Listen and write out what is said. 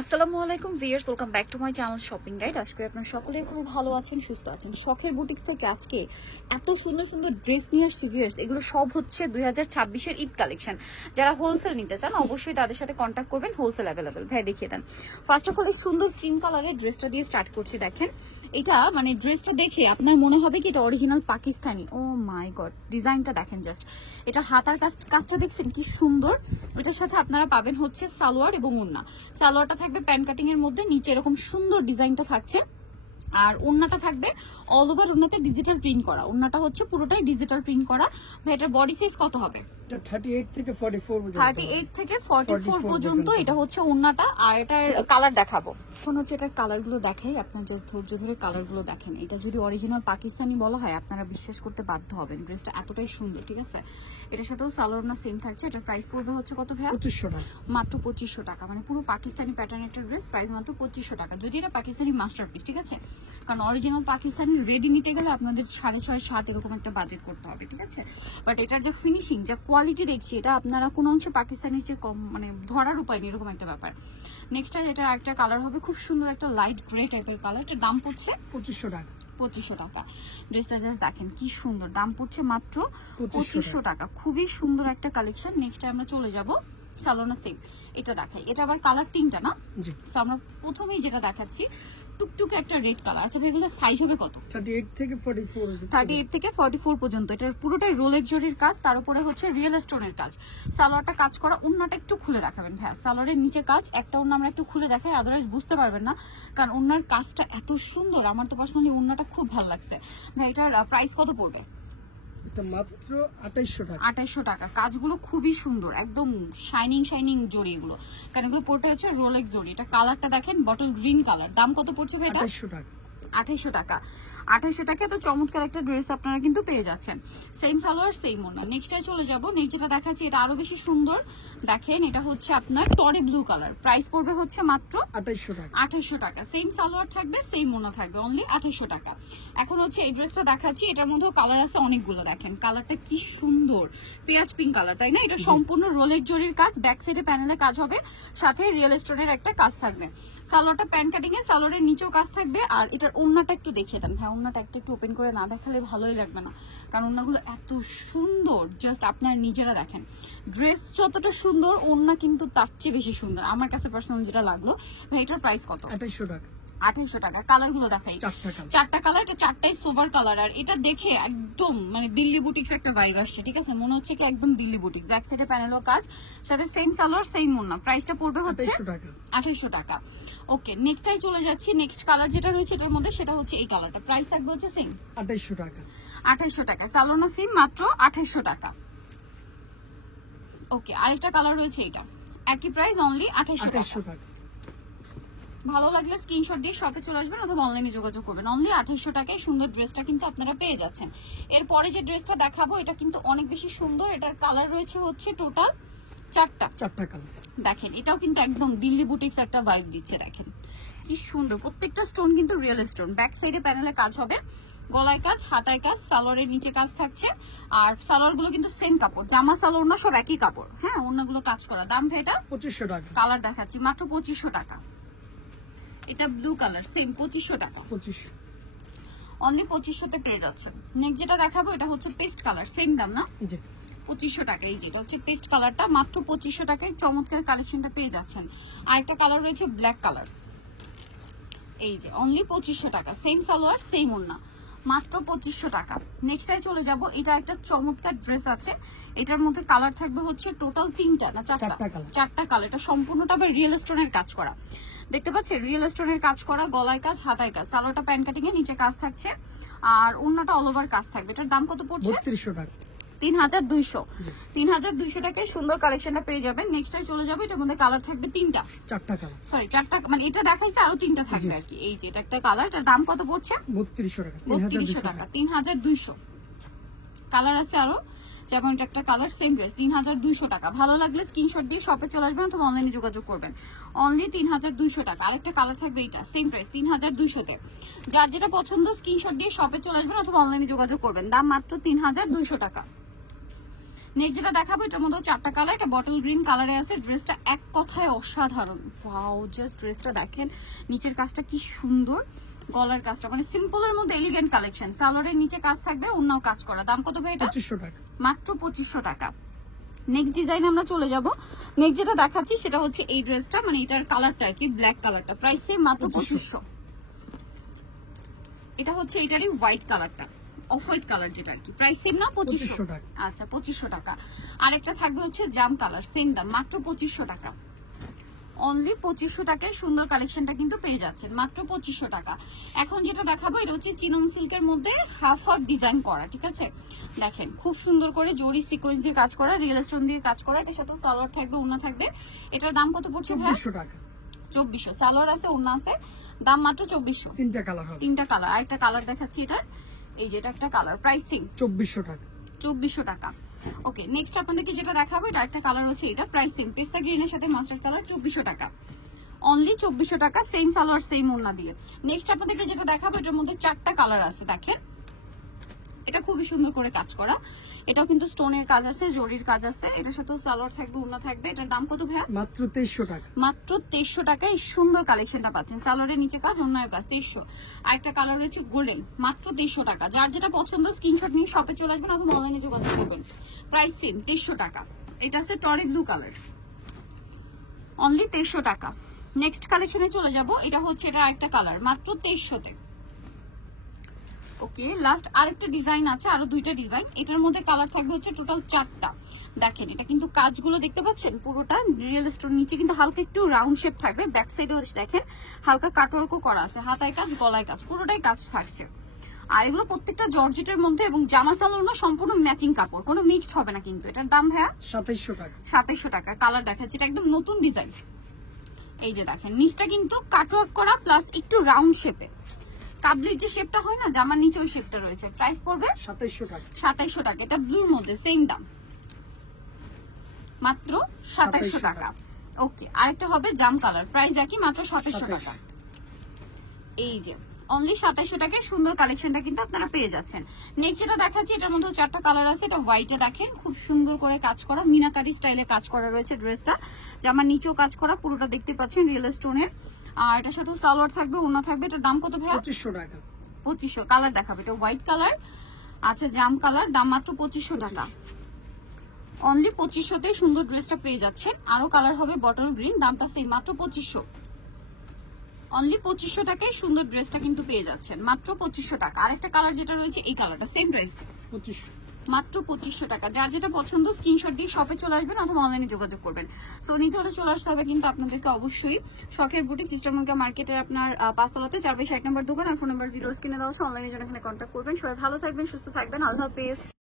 আসসালামু আলাইকুম viewers, welcome back to my channel shopping guide. আজকে আপনারা সকলেই খুব ভালো আছেন, সুস্থ আছেন। শখের বুটিক্স থেকে আজকে এত সুন্দর সুন্দর ড্রেস নিয়ে আসছি ভিউয়ার্স। এগুলো সব হচ্ছে 2026-এর ঈদ কালেকশন। যারা হোলসেল নিতে চান অবশ্যই তাদের সাথে কন্ট্যাক্ট করবেন, হোলসেল অ্যাভেলেবেল। ভাই দেখিয়ে দেন। ফার্স্ট অফ অল এই সুন্দর ক্রিম কালারের ড্রেসটা দিয়ে স্টার্ট করছি। দেখেন এটা মানে ড্রেসটা দেখে আপনার মনে হবে কি এটা অরিজিনাল পাকিস্তানি। ও মাই গড, ডিজাইনটা দেখেন জাস্ট। এটা হাতার কাজটা দেখছেন কি সুন্দর। এটার সাথে আপনারা পাবেন হচ্ছে সালোয়ার এবং ওড়না। সালোয়ারটা থাকবে প্যান কাটিং এর মধ্যে, নিচে এরকম সুন্দর ডিজাইনটা থাকছে, আর ওড়নাটা থাকবে অল ওভার ওড়নাতে ডিজিটাল প্রিন্ট করা। ওড়নাটা হচ্ছে পুরোটাই ডিজিটাল প্রিন্ট করা। ভাই এটার বডি সাইজ কত হবে? 38 থেকে 44 পর্যন্ত। এটা হচ্ছে ওড়নাটা। আর এটার কালার দেখাবো এখন। হচ্ছে এটার কালারগুলো দেখাই, আপনার জাস্ট ধৈর্য ধরে কালারগুলো দেখেন। এটা যদি অরিজিনাল পাকিস্তানি বলা হয় আপনারা বিশ্বাস করতে বাধ্য হবেন, ড্রেসটা এতটাই সুন্দর। ঠিক আছে, এটার সাথেও সালোয়ার না সেম থাকছে। এটার প্রাইস পড়বে হচ্ছে কত ভাইয়া? 2500 টাকা। মাত্র 2500 টাকা। মানে পুরো পাকিস্তানি প্যাটার্ন একটা ড্রেস, প্রাইস মাত্র 2500 টাকা। যদি এটা পাকিস্তানি মাস্টারপিস, ঠিক আছে, কারণ অরিজিনাল পাকিস্তানি রেডি নিতে গেলে আপনাদের 6.5-7 এরকম একটা বাজেট করতে হবে। ঠিক আছে, বাট এটার যে ফিনিশিং, যা কোয়ালিটি দেখছি, এটা আপনারা কোনো অংশে পাকিস্তানির চেয়ে কম, মানে ধরার উপায় নেই, এরকম একটা ব্যাপার। নেক্সট এটার একটা কালার হবে খুব সুন্দর, একটা লাইট গ্রে টাইপের কালার। এটার দাম পড়ছে 2500 টাকা। 2500 টাকা। ড্রেসটা জাস্ট দেখেন কি সুন্দর, দাম পড়ছে মাত্র 2500 টাকা। খুবই সুন্দর একটা কালেকশন। নেক্সট আমরা চলে যাব সালোনা সেম। এটা দেখাই, এটা আবার কালার তিনটা না? জি। আমরা প্রথমেই যেটা দেখাচ্ছি টুকটুকে একটা রেড কালার। আচ্ছা এগুলো সাইজ হবে কত? 38 থেকে 44 পর্যন্ত। এটার পুরোটাই রোলেক্স জরির কাজ, তার উপরে হচ্ছে রিয়েল স্টোনের কাজ। সালোয়ারটা কাজ করা। ওন্নাটা একটু খুলে দেখাবেন ভাইয়া। সালোয়ারের নিচে কাজ, একটা ওন্না আমরা একটু খুলে দেখাই, আদারওয়াইজ বুঝতে পারবেন না, কারণ ওন্নার কাজটা এত সুন্দর। আমার তো পার্সোনালি ওন্নাটা খুব ভালো লাগছে। ভাই এটার প্রাইস কত পড়বে? এটা মাত্র 2800 টাকা। 2800 টাকা। কাজগুলো খুবই সুন্দর, একদম শাইনিং জরি এগুলো, কারণ এগুলো পড়তে হচ্ছে রোলেক্স জরি। এটা কালারটা দেখেন, বটল গ্রিন কালার। দাম কত পড়ছে ভাই এটা? 2800 টাকা। 2800 টাকা। 2800 টাকা তো চমৎকার একটা ড্রেস আপনারা কিন্তু পেয়ে যাচ্ছেন। সেম সালোয়ার সেম ওড়না। নেক্সটে চলে যাব। নেক্সট যেটা দেখাচ্ছি এটা আরো বেশি সুন্দর। দেখেন এটা হচ্ছে আপনার টরে ব্লু কালার। প্রাইস পড়বে হচ্ছে মাত্র 2800 টাকা। 2800 টাকা। সেম সালোয়ার থাকবে, সেম ওড়না থাকবে, অনলি 2800 টাকা। এখন হচ্ছে এই ড্রেসটা দেখাচ্ছি, এটার মধ্যেও কালার আছে অনেকগুলো। দেখেন কালারটা কি সুন্দর, পেঁয়াজ পিঙ্ক কালার, তাই না? এটা সম্পূর্ণ রোলেক্স জরির কাজ, ব্যাক সাইডে প্যানেলে কাজ হবে, সাথে রিয়েল স্টোনের একটা কাজ থাকবে। সালোয়ারটা প্যান কাটিং এ, সালোয়ারের নিচেও কাজ থাকবে। আর এটার ওড়নাটা একটু দেখিয়ে দেন ভাই। ওড়নাটা একটু ওপেন করে না দেখালে ভালোই লাগবে না, কারণ ওড়নাগুলো এত সুন্দর। জাস্ট আপনারা নিজেরা দেখেন, ড্রেস যতটা সুন্দর ওড়না কিন্তু তার চেয়ে বেশি সুন্দর আমার কাছে পার্সোনালি যেটা লাগলো। ভাই এটার প্রাইস কত? 2800 টাকা। 2800 টাকা। কালার গুলো দেখাই, চারটা কালার। এটা চারটাই সোভার কালার। আর এটা দেখে একদম মানে দিল্লি বুটিক্স একটা ভাইব আসছে। ঠিক আছে, মনে হচ্ছে কি একদম দিল্লি বুটিক্স। ব্যাক সাইডে প্যানেলও কাজ, সাথে সেম সালোয়ার সেম ওড়না। প্রাইসটা পড়বে হচ্ছে 2800 টাকা। ওকে, নেক্সটটাই চলে যাচ্ছি। নেক্সট কালার যেটা রয়েছে এটার মধ্যে, সেটা হচ্ছে এই কালারটা। প্রাইস থাকবে হচ্ছে সেম 2800 টাকা। 2800 টাকা। সালোনা সেম, মাত্র 2800 টাকা। ওকে, আরেকটা কালার রয়েছে, এটা একই প্রাইস, অনলি 2800 টাকা। ভালো লাগলে স্ক্রিনশট দিয়ে শপে চলে আসবেন অথবা অনলাইনে যোগাযোগ করবেন। অনলি 2800 টাকায় সুন্দর ড্রেসটা কিন্তু আপনারা পেয়ে যাচ্ছেন। এরপরে যে ড্রেসটা দেখাবো এটা কিন্তু অনেক বেশি সুন্দর। এটার কালার রয়েছে হচ্ছে টোটাল চারটা কালার। দেখেন এটাও কিন্তু একদম দিল্লি বুটিক্স একটা ভাইব দিচ্ছে। দেখেন কি সুন্দর, প্রত্যেকটা স্টোন কিন্তু রিয়েল স্টোন। ব্যাক সাইডে প্যানেলে কাজ হবে, গলায় কাজ, হাতায় কাজ, সালোয়ারের নিচে কাজ থাকছে। আর সালোয়ার গুলো কিন্তু সেম কাপড়, জামা সালোয়ার না, সব একই কাপড়। হ্যাঁ, ওড়নাগুলো কাজ করা। দাম ভাই এটা 2500 টাকা। কালার দেখাচ্ছি, মাত্র 2500 টাকা। এটা ব্লু কালার, সেম 2500 টাকা। 2500 অনলি 2500 তে পেয়ে যাচ্ছেন। নেক্সট যেটা দেখাবো এটা হচ্ছে পেস্ট কালার, সেম দাম না? জি। 2500 টাকা। এই যেটা হচ্ছে পেস্ট কালারটা, মাত্র 2500 টাকায় চমৎকার কালেকশনটা পেয়ে যাচ্ছেন। আর একটা কালার রয়েছে ব্ল্যাক কালার, এই যে অনলি 2500 টাকা। সেম সালোয়ার সেম ওড়না, মাত্র 2500 টাকা। নেক্সটটাই চলে যাব। এটা একটা চমৎকার ড্রেস আছে, এটার মধ্যে কালার থাকবে হচ্ছে টোটাল তিনটা না চারটা কালার। এটা সম্পূর্ণটা আবার রিয়েল স্টোনের কাজ করা। দেখতে পাচ্ছেন রিয়েল স্টোনের কাজ করা, গলায় কাজ, হাতায় কাজ। সালোয়ারটা প্যান কাটিং এ, নিচে কাজ থাকছে, আর ওড়নাটা অল ওভার কাজ থাকবে। এটার দাম কত পড়ছে? 3200 টাকা। 3200 টাকায় সুন্দর কালেকশনটা পেয়ে যাবেন। নেক্সটটাই চলে যাবে। এটার মধ্যে কালার থাকবে চারটা কালার, সরি চারটা, মানে এটা দেখাইছে আরো তিনটা থাকবে আর কি। এই যে এটা একটা কালার, এটার দাম কত পড়ছে? 3200 টাকা। 3200 টাকা। 3200 কালার আছে আরো, যেমন এটা একটা কালার, সেম ড্রেস, 3200 টাকা। ভালো লাগলে স্ক্রিনশট দিয়ে শপে চলে আসবেন অথবা অনলাইনে যোগাযোগ করবেন। অনলি 3200 টাকা। আরেকটা কালার থাকবে, এটা সেম প্রাইস 3200 তে। যার যেটা পছন্দ স্ক্রিনশট দিয়ে শপে চলে আসবেন অথবা অনলাইনে যোগাযোগ করবেন। দাম মাত্র 3200 টাকা। নেক্সট যেটা দেখাবো এটার মধ্যে 4টা কালার, এটা বটল গ্রিন কালারে আছে। ড্রেসটা এক কথায় অসাধারণ, ওয়াও জাস্ট ড্রেসটা দেখেন, নিচের কাজটা কি সুন্দর, গলার কাজটা মানে সিম্পলের মধ্যে এলিগেন্ট কালেকশন। সালোয়ারের নিচে কাজ থাকবে, অন্যও কাজ করা। দাম কত ভাই এটা? 2500 টাকা। মাত্র 2500 টাকা। নেক্সট ডিজাইন আমরা চলে যাব। নেক্সট যেটা দেখাচ্ছি সেটা হচ্ছে এই ড্রেসটা, মানে এটার কালারটা আর কি ব্ল্যাক কালারটা, প্রাইস সেম মাত্র 2500। এটা হচ্ছে এটারই হোয়াইট কালারটা, অফ হোয়াইট কালার যেটা আর কি, প্রাইস সেম না 2500 টাকা। আচ্ছা 2500 টাকা। আরেকটা থাকবে হচ্ছে জাম কালার, সেম দাম মাত্র 2500 টাকা। অনলি 2500 টাকায় সুন্দর কালেকশনটা কিন্তু পেয়ে যাচ্ছেন, মাত্র 2500 টাকা। এখন যেটা দেখাবো এটা হচ্ছে চিনন সিল্কের মধ্যে হাফ হাফ ডিজাইন করা, ঠিক আছে? দেখেন খুব সুন্দর করে জরি সিকোয়েন্স দিয়ে কাজ করা, রিয়েল স্টোন দিয়ে কাজ করা। এটার সাথে সালোয়ার থাকবে, ওড়না থাকবে। এটার দাম কত পড়ছে ভাই? 2400 টাকা। 2400। সালোয়ার আছে, ওড়না আছে, দাম মাত্র 2400। তিনটা কালার হবে। তিনটা কালার, আরেকটা কালার দেখাচ্ছি এটার, এই যে এটা একটা কালার, প্রাইসিং 2400 টাকা। 2400 টাকা। ওকে, নেক্সট আপনাদেরকে যেটা দেখাবো এটা একটা কালার হচ্ছে এটা, প্রাইসিং পেস্তা গ্রিনের সাথে মাস্টার্ড কালার, 2400 টাকা। অনলি 2400 টাকা, সেম সালোয়ার সেম ওড়না দিয়ে। নেক্সট আপনাদেরকে যেটা দেখাবো এটার মধ্যে 4টা কালার আছে, দেখেন এটা খুবই সুন্দর করে কাজ করা। এটাও কিন্তু স্টোনের কাজ আছে, জরির কাজ আছে। এটার সাথেও সালোয়ার থাকবে, ওড়না থাকবে। এটার দাম কত ভাইয়া? মাত্র 2300 টাকা। মাত্র 2300 টাকায় সুন্দর কালেকশনটা পাচ্ছেন। সালোয়ারের নিচে কাজ, ওড়নার কাজ, 2300। আর একটা কালার রয়েছে গোল্ডেন, মাত্র 2300 টাকা। যার যেটা পছন্দ স্ক্রিনশট নিয়ে শপে চলে আসবেন অথবা অনলাইনে যোগাযোগ করবেন, প্রাইস সেম 2300 টাকা। এটা আছে টরি ব্লু কালার, অনলি 2300 টাকা। নেক্সট কালেকশনে চলে যাব। এটা হচ্ছে এটা আরেকটা কালার, মাত্র 2300 তে। ওকে, লাস্ট আরেকটা ডিজাইন আছে, আরো 2টা ডিজাইন। এটার মধ্যে কালার থাকবে হচ্ছে টোটাল 4টা। দেখেন এটা কিন্তু কাজগুলো দেখতে পাচ্ছেন, পুরোটা রিয়েল স্টোন, নিচে কিন্তু হালকা একটু রাউন্ড শেপ থাকবে, ব্যাক সাইডেও দেখেন হালকা কাটওয়ার্কও করা আছে, হাতায় কাজ, গলায় কাজ, পুরোটাই কাজ থাকছে। আর এগুলো প্রত্যেকটা জর্জেটের মধ্যে, এবং জামা সালোয়ার সম্পূর্ণ ম্যাচিং কাপড়, কোনো মিক্সড হবে না কিন্তু। এটার দাম ভাইয়া 2700 টাকা। 2700 টাকা। কালার দেখাচ্ছে, এটা একদম নতুন ডিজাইন। এই যে দেখেন নিচটা কিন্তু কাটওয়ার্ক করা প্লাস একটু রাউন্ড শেপে, কাবলির যে শেপটা হয় না জামার নিচে, ওই শেপটা রয়েছে। প্রাইস পড়বে 2700 টাকা। 2700 টাকা। এটা ব্লুর মধ্যে সেম দাম, মাত্র 2700 টাকা। ওকে, আরেকটা হবে জাম কালার, প্রাইস একই, মাত্র 2700 টাকা। এই যে অনলি 2700 টাকায় সুন্দর কালেকশনটা কিন্তু আপনারা পেয়ে যাচ্ছেন। নেক্সট যেটা দেখাচ্ছি এটার মধ্যে 4টা কালার আছে। এটা হোয়াইটে দেখেন খুব সুন্দর করে কাজ করা, মিনাকারি স্টাইলে কাজ করা রয়েছে ড্রেসটা। জামার নিচেও কাজ করা, পুরোটা দেখতে পাচ্ছেন রিয়েল স্টোনের। আর এটার সাথে সালোয়ার থাকবে, ওড়না থাকবে। এটার দাম কত ভাই? 2500 টাকা। 2500। কালার দেখাবে, এটা হোয়াইট কালার আছে, জাম কালার, দাম মাত্র 2500 টাকা। অনলি 2500 তে সুন্দর ড্রেসটা পেয়ে যাচ্ছেন। আরো কালার হবে বটল গ্রিন, দামটা সেম, মাত্র 2500। অনলি 2500 টাকায় সুন্দর ড্রেসটা কিন্তু পেয়ে যাচ্ছেন, মাত্র 2500 টাকা। আরেকটা কালার যেটা রয়েছে এই কালারটা, সেম প্রাইস 2500, মাত্র 2500 টাকা। যার যেটা পছন্দ স্ক্রিনশট দিয়ে শপে চলে আসবেন অথবা অনলাইনে যোগাযোগ করবেন। সো নিতে হলে চলে আসতে হবে কিন্তু আপনাদেরকে অবশ্যই শখের বুটিক সিস্টেম মার্কেটের আপনার 5 তলাতে 4/60 নম্বর দোকান। আর ফোন নাম্বার ভিডিওস কিনে দেওয়া আছে, অনলাইনে জন্য এখানে কন্ট্যাক্ট করবেন। সবাই ভালো থাকবেন, সুস্থ থাকবেন, আল্লাহ হাফেজ।